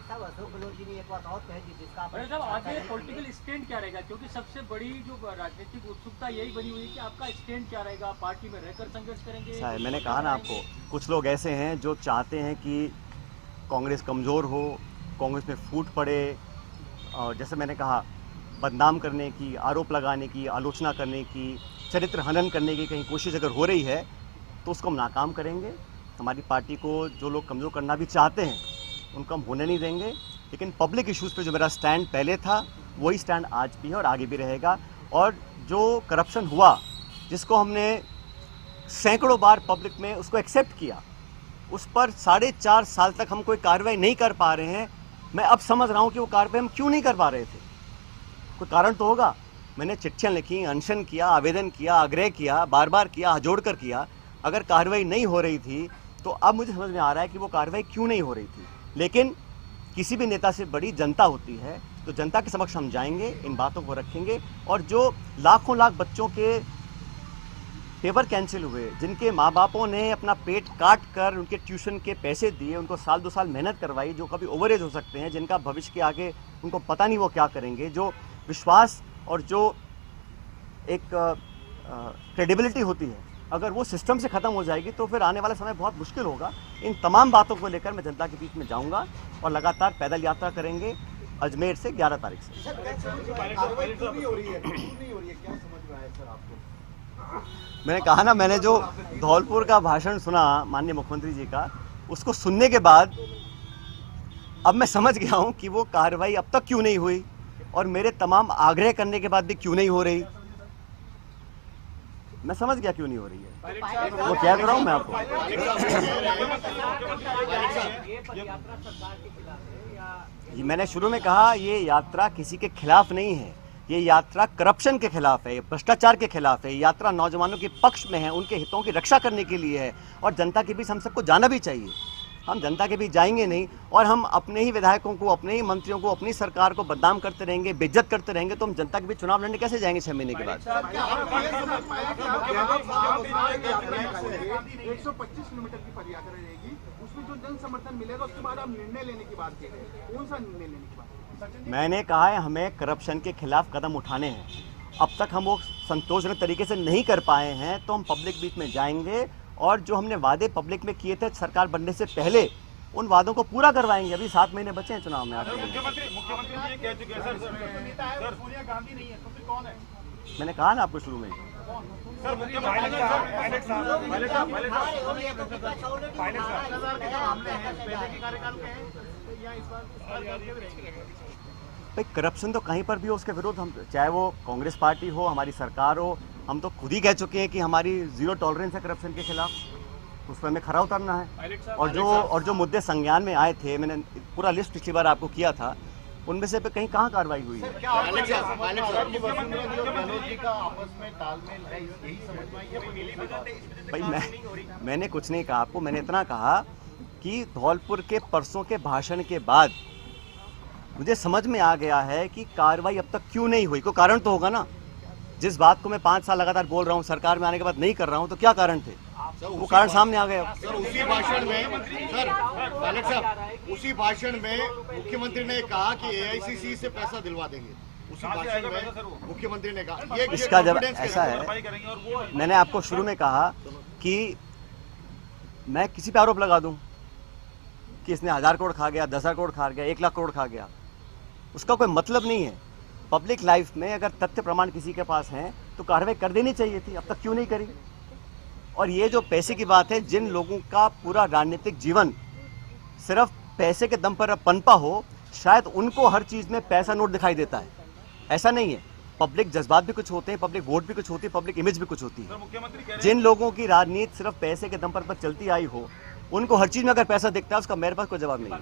साहब अशोक गहलोत जी ने एक बात और कही जिसका साहब आगे पॉलिटिकल स्टैंड क्या रहेगा, क्योंकि सबसे बड़ी जो राजनीतिक उत्सुकता यही बनी हुई है कि आपका स्टैंड क्या रहेगा, पार्टी में रहकर संघर्ष करेंगे। साहब मैंने कहा ना आपको, कुछ लोग ऐसे हैं जो चाहते हैं कि कांग्रेस कमज़ोर हो, कांग्रेस में फूट पड़े, और जैसे मैंने कहा बदनाम करने की, आरोप लगाने की, आलोचना करने की, चरित्र हनन करने की कहीं कोशिश अगर हो रही है तो उसको हम नाकाम करेंगे। हमारी पार्टी को जो लोग कमज़ोर करना भी चाहते हैं उनको हम होने नहीं देंगे, लेकिन पब्लिक इश्यूज़ पे जो मेरा स्टैंड पहले था वही स्टैंड आज भी है और आगे भी रहेगा। और जो करप्शन हुआ, जिसको हमने सैकड़ों बार पब्लिक में उसको एक्सेप्ट किया, उस पर 4.5 साल तक हम कोई कार्रवाई नहीं कर पा रहे हैं। मैं अब समझ रहा हूँ कि वो कार्रवाई हम क्यों नहीं कर पा रहे थे। कोई कारण तो होगा। मैंने चिट्ठियाँ लिखी, अनशन किया, आवेदन किया, आग्रह किया, बार बार किया, हाथ जोड़ कर किया। अगर कार्रवाई नहीं हो रही थी तो अब मुझे समझ में आ रहा है कि वो कार्रवाई क्यों नहीं हो रही थी। लेकिन किसी भी नेता से बड़ी जनता होती है, तो जनता के समक्ष हम जाएंगे, इन बातों को रखेंगे। और जो लाखों लाख बच्चों के पेपर कैंसिल हुए, जिनके माँ बापों ने अपना पेट काट कर उनके ट्यूशन के पैसे दिए, उनको साल 2 साल मेहनत करवाई, जो कभी ओवरेज हो सकते हैं, जिनका भविष्य के आगे उनको पता नहीं वो क्या करेंगे, जो विश्वास और जो एक क्रेडिबिलिटी होती है, अगर वो सिस्टम से ख़त्म हो जाएगी तो फिर आने वाला समय बहुत मुश्किल होगा। इन तमाम बातों को लेकर मैं जनता के बीच में जाऊंगा और लगातार पैदल यात्रा करेंगे अजमेर से 11 तारीख से। मैंने कहा ना, मैंने जो धौलपुर का भाषण सुना माननीय मुख्यमंत्री जी का, उसको सुनने के बाद अब मैं समझ गया हूं कि वो कार्रवाई अब तक क्यों नहीं हुई और मेरे तमाम आग्रह करने के बाद भी क्यों नहीं हो रही। मैं समझ गया क्यों नहीं हो रही है, वो कह रहा हूं मैं आपको। ये मैंने शुरू में कहा, ये यात्रा किसी के खिलाफ नहीं है, ये यात्रा करप्शन के खिलाफ है, भ्रष्टाचार के खिलाफ है। ये यात्रा नौजवानों के पक्ष में है, उनके हितों की रक्षा करने के लिए है। और जनता के बीच हम सबको जाना भी चाहिए। हम जनता के बीच जाएंगे नहीं और हम अपने ही विधायकों को, अपने ही मंत्रियों को, अपनी सरकार को बदनाम करते रहेंगे, बेइज्जत करते रहेंगे, तो हम जनता के बीच चुनाव लड़ने कैसे जाएंगे 6 महीने के बाद। 125 किलोमीटर की पदयात्रा रहेगी, उसमें जो जन समर्थन मिलेगा उसके बाद आप निर्णय लेने की बात कह रहे हैं, कौन सा निर्णय लेने की बात? मैंने कहा है हमें करप्शन के खिलाफ कदम उठाने हैं। अब तक हम वो संतोषजनक तरीके से नहीं कर पाए हैं, तो हम पब्लिक बीच में जाएंगे और जो हमने वादे पब्लिक में किए थे सरकार बनने से पहले, उन वादों को पूरा करवाएंगे। अभी 7 महीने बचे हैं चुनाव में। मुख्यमंत्री ये कह चुके हैं सर, सोनिया गांधी नहीं है तो फिर कौन है? मैंने कहा ना आपको शुरू में। भाई करप्शन तो कहीं पर भी हो, उसके विरुद्ध हम, चाहे वो कांग्रेस पार्टी हो, हमारी सरकार हो, हम तो खुद ही कह चुके हैं कि हमारी 0 टॉलरेंस है करप्शन के खिलाफ। उस पर हमें खरा उतरना है। और जो मुद्दे संज्ञान में आए थे, मैंने पूरा लिस्ट पिछली बार आपको किया था, उनमें से पे कहीं कहाँ कार्रवाई हुई है। भाई मैंने कुछ नहीं कहा आपको, मैंने इतना कहा कि धौलपुर के परसों के भाषण के बाद मुझे समझ में आ गया है कि कार्रवाई अब तक क्यों नहीं हुई। कोई कारण तो होगा ना। जिस बात को मैं 5 साल लगातार बोल रहा हूँ, सरकार में आने के बाद नहीं कर रहा हूँ, तो क्या कारण थे? वो कारण सामने आ गया। सर उसी भाषण में उसी भाषण में मुख्यमंत्री ने कहा कि AICC से पैसा दिलवा देंगे। उसी भाषण में मुख्यमंत्री ने कहा। ये इसका जब ऐसा है, मैंने आपको शुरू में कहा कि मैं किसी पे आरोप लगा दूं कि इसने 1000 करोड़ खा गया, 10,000 करोड़ खा गया, 1 लाख करोड़ खा गया, उसका कोई मतलब नहीं है। पब्लिक लाइफ में अगर तथ्य प्रमाण किसी के पास हैं तो कार्रवाई कर देनी चाहिए थी, अब तक क्यों नहीं करी? और ये जो पैसे की बात है, जिन लोगों का पूरा राजनीतिक जीवन सिर्फ पैसे के दम पर पनपा हो, शायद उनको हर चीज़ में पैसा नोट दिखाई देता है। ऐसा नहीं है। पब्लिक जज्बात भी कुछ होते हैं, पब्लिक वोट भी कुछ होती है, पब्लिक इमेज भी कुछ होती है। जिन लोगों की राजनीति सिर्फ पैसे के दम पर चलती आई हो, उनको हर चीज़ में अगर पैसा दिखता है, उसका मेरे पास कोई जवाब नहीं है।